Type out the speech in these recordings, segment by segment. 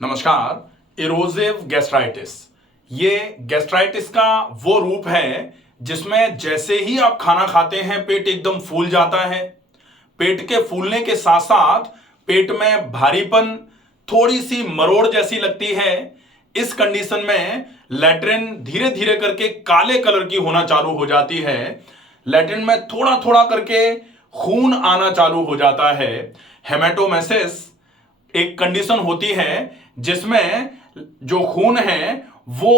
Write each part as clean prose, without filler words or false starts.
नमस्कार। इरोजिव गैस्ट्राइटिस ये गैस्ट्राइटिस का वो रूप है जिसमें जैसे ही आप खाना खाते हैं पेट एकदम फूल जाता है। पेट के फूलने के साथ साथ पेट में भारीपन, थोड़ी सी मरोड़ जैसी लगती है। इस कंडीशन में लैट्रिन धीरे धीरे करके काले कलर की होना चालू हो जाती है। लैट्रिन में थोड़ा थोड़ा करके खून आना चालू हो जाता है। हेमेटोमेसिस एक कंडीशन होती है जिसमें जो खून है वो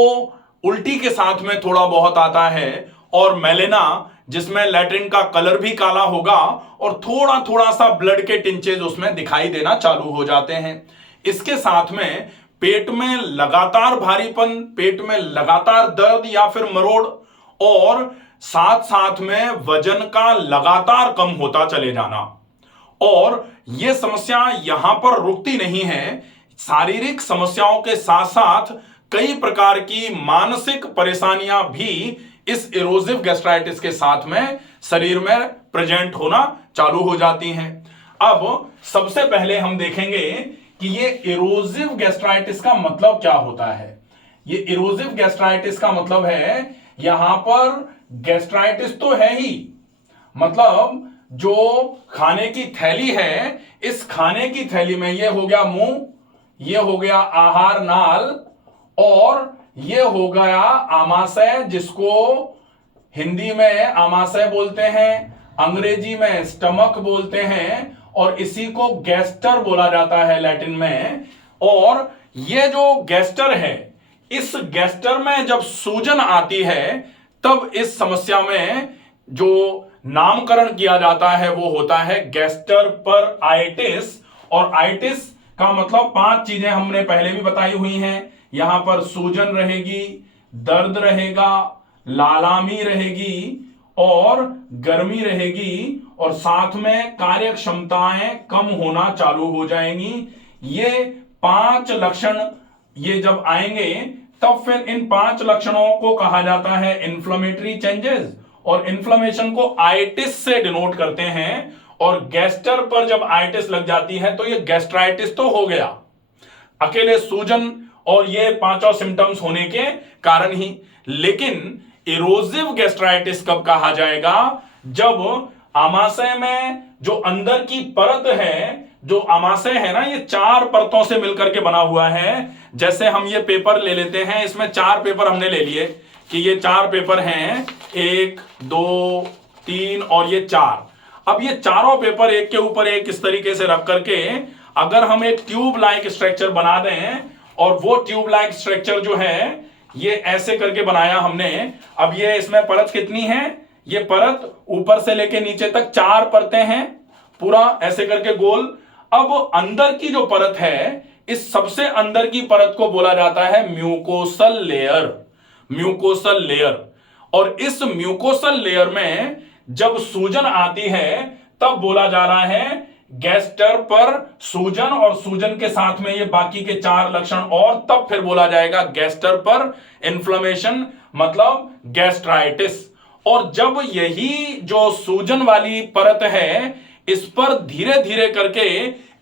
उल्टी के साथ में थोड़ा बहुत आता है, और मेलेना जिसमें लैट्रिन का कलर भी काला होगा और थोड़ा थोड़ा सा ब्लड के टिंचेज उसमें दिखाई देना चालू हो जाते हैं। इसके साथ में पेट में लगातार भारीपन, पेट में लगातार दर्द या फिर मरोड़, और साथ साथ में वजन का लगातार कम होता चले जाना। और यह समस्या यहां पर रुकती नहीं है। शारीरिक समस्याओं के साथ साथ कई प्रकार की मानसिक परेशानियां भी इस इरोजिव गैस्ट्राइटिस के साथ में शरीर में प्रेजेंट होना चालू हो जाती हैं। अब सबसे पहले हम देखेंगे कि ये इरोजिव गैस्ट्राइटिस का मतलब क्या होता है। ये इरोजिव गैस्ट्राइटिस का मतलब है यहां पर गैस्ट्राइटिस तो है ही, मतलब जो खाने की थैली है, इस खाने की थैली में ये हो गया मुंह, ये हो गया आहार नाल, और ये हो गया आमाशय, जिसको हिंदी में आमाशय बोलते हैं, अंग्रेजी में स्टमक बोलते हैं, और इसी को गैस्टर बोला जाता है लैटिन में। और ये जो गैस्टर है, इस गैस्टर में जब सूजन आती है तब इस समस्या में जो नामकरण किया जाता है वो होता है गैस्टरपरआइटिस। और आइटिस का मतलब 5 चीजें हमने पहले भी बताई हुई हैं। यहां पर सूजन रहेगी, दर्द रहेगा, लालामी रहेगी और गर्मी रहेगी, और साथ में कार्य क्षमताएं कम होना चालू हो जाएंगी। ये 5 लक्षण ये जब आएंगे तब फिर इन 5 लक्षणों को कहा जाता है इन्फ्लेमेटरी चेंजेस, और इन्फ्लेमेशन को आइटिस से डिनोट करते हैं। और गैस्टर पर जब आइटिस लग जाती है तो ये गैस्ट्राइटिस तो हो गया, अकेले सूजन और ये 5 सिम्टम्स होने के कारण ही। लेकिन इरोजिव गैस्ट्राइटिस कब कहा जाएगा? जब आमाशय में जो अंदर की परत है, जो आमाशय है ना, ये 4 परतों से मिलकर के बना हुआ है। जैसे हम ये पेपर ले लेते हैं, इसमें 4 पेपर हमने ले लिए कि ये 4 पेपर हैं, 1 2 3 और ये 4। अब ये चारों पेपर एक के ऊपर एक इस तरीके से रख करके अगर हम एक ट्यूब लाइक स्ट्रक्चर बना दें, और वो ट्यूब लाइक स्ट्रक्चर जो है ये ऐसे करके बनाया हमने। अब ये इसमें परत कितनी है? ये परत ऊपर से लेके नीचे तक 4 परतें हैं, पूरा ऐसे करके गोल। अब अंदर की जो परत है, इस सबसे अंदर की परत को बोला जाता है म्यूकोसल लेयर। Mucosal layer. और इस म्यूकोसल लेयर में जब सूजन आती है तब बोला जा रहा है गैस्टर पर सूजन, और सूजन के साथ में ये बाकी के 4 लक्षण, और तब फिर बोला जाएगा गैस्टर पर इन्फ्लेमेशन, मतलब गैस्ट्राइटिस। और जब यही जो सूजन वाली परत है इस पर धीरे धीरे करके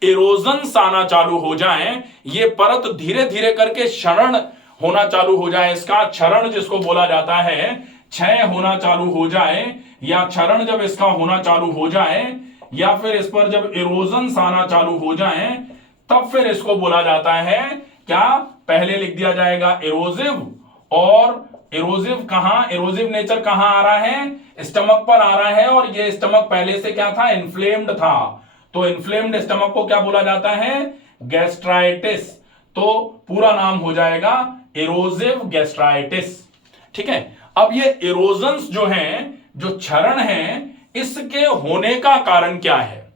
इरोजन आना चालू हो जाए, ये परत धीरे धीरे करके क्षरण होना चालू हो जाए, इसका क्षरण जिसको बोला जाता है, क्षय होना चालू हो जाए, या क्षरण जब इसका होना चालू हो जाए, या फिर इस पर जब इरोजन आना चालू हो जाए, तब फिर इसको बोला जाता है क्या? पहले लिख दिया जाएगा इरोजिव। और इरोजिव कहां, इरोजिव नेचर कहां आ रहा है? स्टमक पर आ रहा है, और ये स्टमक पहले से क्या था? इन्फ्लेम्ड था। तो इन्फ्लेम्ड स्टमक को क्या बोला जाता है? गैस्ट्राइटिस। तो पूरा नाम हो जाएगा इरोजिव गैस्ट्राइटिस। ठीक है। अब ये इरोजन्स जो हैं, जो क्षरण हैं, इसके होने का कारण क्या है?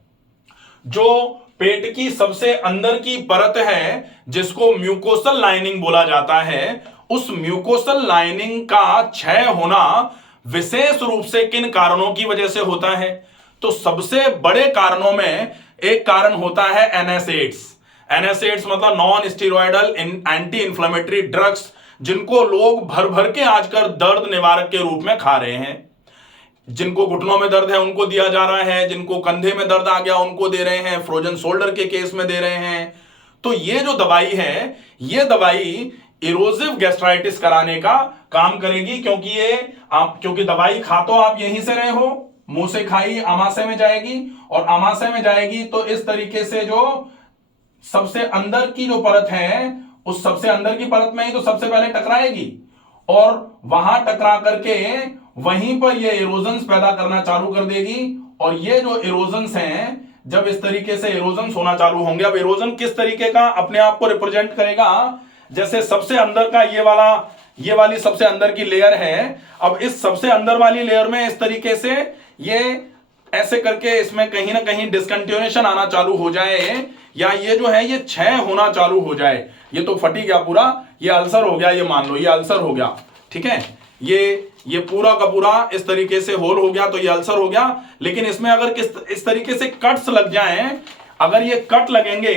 जो पेट की सबसे अंदर की परत है जिसको म्यूकोसल लाइनिंग बोला जाता है, उस म्यूकोसल लाइनिंग का क्षय होना विशेष रूप से किन कारणों की वजह से होता है? तो सबसे बड़े कारणों में एक कारण होता है एनएसएड्स। एनएसएड्स मतलब non steroidal anti inflammatory drugs, जिनको लोग भर भर के आजकल दर्द निवारक के रूप में खा रहे हैं। जिनको घुटनों में दर्द है उनको दिया जा रहा है, जिनको कंधे में दर्द आ गया उनको दे रहे हैं, फ्रोजन शोल्डर के केस में दे रहे हैं। तो ये जो दवाई है, ये दवाई इरोजिव गैस्ट्राइटिस कराने का काम करेगी, क्योंकि दवाई खा तो आप यहीं से रहे हो, मुंह से खाई आमाशय में जाएगी, और आमाशय में जाएगी तो इस तरीके से जो सबसे अंदर की जो परत है, उस सबसे अंदर की परत में ही तो सबसे पहले टकराएगी, और वहां टकरा करके वहीं पर ये इरोजन्स पैदा करना चालू कर देगी। और ये जो इरोजन्स हैं, जब इस तरीके से इरोजन्स होना चालू होंगे, अब इरोजन किस तरीके का अपने आप को रिप्रेजेंट करेगा, जैसे सबसे अंदर का ये वाली सबसे अंदर की लेयर है, अब इस सबसे अंदर वाली लेयर में इस तरीके से ये ऐसे करके इसमें कहीं ना कहीं डिसकंटिन्यूएशन आना चालू हो जाए, या ये जो है ये क्षय होना चालू हो जाए। ये तो फटी गया पूरा, ये अल्सर हो गया, ये मान लो ये अल्सर हो गया, ठीक है, ये पूरा का पूरा इस तरीके से होल हो गया, तो ये अल्सर हो गया। लेकिन इसमें अगर इस तरीके से कट्स लग जाएं, अगर ये कट लगेंगे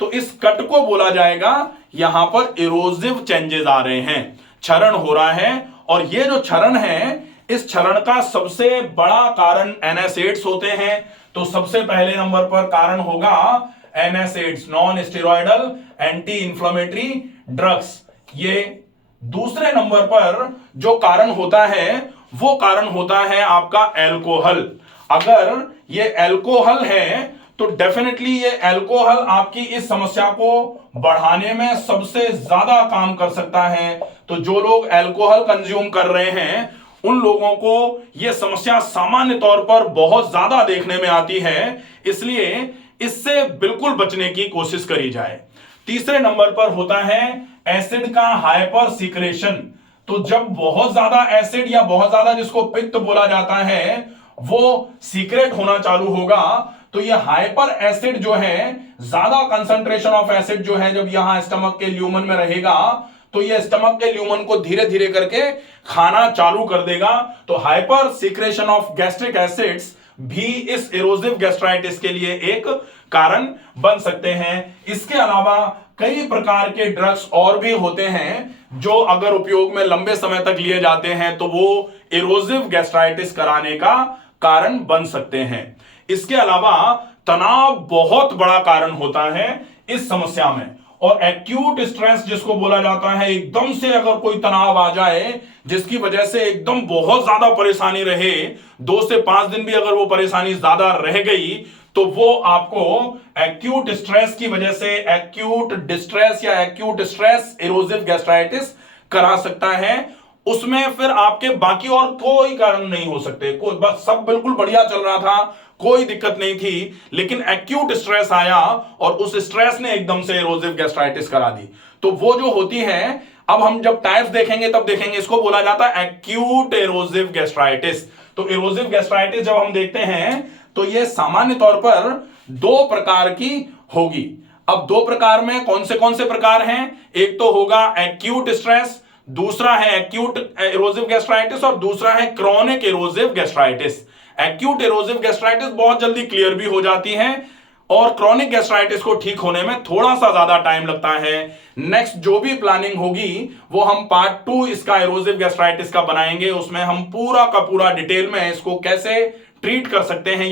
तो इस कट को बोला जाएगा, यहां पर इरोजिव चेंजेस आ रहे हैं, क्षरण हो रहा है। और ये जो क्षरण है, इस क्षरण का सबसे बड़ा कारण एनएसएड्स होते हैं। तो सबसे पहले नंबर पर कारण होगा NSAIDs, non steroidal anti inflammatory drugs. ये दूसरे नंबर पर जो कारण होता है, वो कारण होता है आपका अल्कोहल। अगर ये अल्कोहल है तो डेफिनेटली ये अल्कोहल आपकी इस समस्या को बढ़ाने में सबसे ज्यादा काम कर सकता है। तो जो लोग अल्कोहल कंज्यूम कर रहे हैं, उन लोगों को यह समस्या सामान्य तौर पर बहुत ज्यादा देखने में आती है, इसलिए इससे बिल्कुल बचने की कोशिश करी जाए। तीसरे नंबर पर होता है एसिड का हाइपर सीक्रेशन। तो जब बहुत ज्यादा एसिड या बहुत ज्यादा जिसको पित्त बोला जाता है, वो सीक्रेट होना चालू होगा, तो ये हाइपर एसिड जो है, ज्यादा कंसंट्रेशन ऑफ एसिड जो है, जब यहां स्टमक के ल्यूमन में रहेगा, तो ये स्टमक के ल्यूमन को धीरे धीरे करके खाना चालू कर देगा। तो hyper secretion of gastric acids भी इस इरोजिव गैस्ट्राइटिस के लिए एक कारण बन सकते हैं। इसके अलावा कई प्रकार के ड्रग्स और भी होते हैं, जो अगर उपयोग में लंबे समय तक लिए जाते हैं तो वो इरोजिव गैस्ट्राइटिस कराने का कारण बन सकते हैं। इसके अलावा तनाव बहुत बड़ा कारण होता है इस समस्या में, और एक्यूट स्ट्रेस जिसको बोला जाता है, एकदम से अगर कोई तनाव आ जाए जिसकी वजह से एकदम बहुत ज्यादा परेशानी रहे, 2 से 5 दिन भी अगर वो परेशानी ज्यादा रह गई, तो वो आपको एक्यूट स्ट्रेस की वजह से एक्यूट डिस्ट्रेस या एक्यूट स्ट्रेस इरोजिव गैस्ट्राइटिस करा सकता है। उसमें फिर आपके बाकी और कोई कारण नहीं हो सकते, कोई बस सब बिल्कुल बढ़िया चल रहा था, कोई दिक्कत नहीं थी, लेकिन एक्यूट स्ट्रेस आया और उस स्ट्रेस ने एकदम से इरोजिव गैस्ट्राइटिस करा दी। तो वो जो होती है, अब हम जब टाइप्स देखेंगे तब देखेंगे, इसको बोला जाता है एक्यूट इरोजिव गैस्ट्राइटिस। तो इरोजिव गैस्ट्राइटिस जब हम देखते हैं तो ये सामान्य तौर पर 2 प्रकार की होगी। अब 2 प्रकार में कौन से प्रकार हैं? एक तो होगा एक्यूट स्ट्रेस, दूसरा है एक्यूट इरोजिव गैस्ट्राइटिस, और दूसरा है क्रॉनिक इरोजिव गैस्ट्राइटिस। एक्यूट इरोजिव गैस्ट्राइटिस बहुत जल्दी क्लियर भी हो जाती है, और क्रॉनिक गैस्ट्राइटिस को ठीक होने में थोड़ा सा ज्यादा टाइम लगता है। नेक्स्ट जो भी प्लानिंग होगी वो हम पार्ट 2 इसका इरोजिव गैस्ट्राइटिस का बनाएंगे, उसमें हम पूरा का पूरा डिटेल में इसको कैसे ट्रीट कर सकते हैं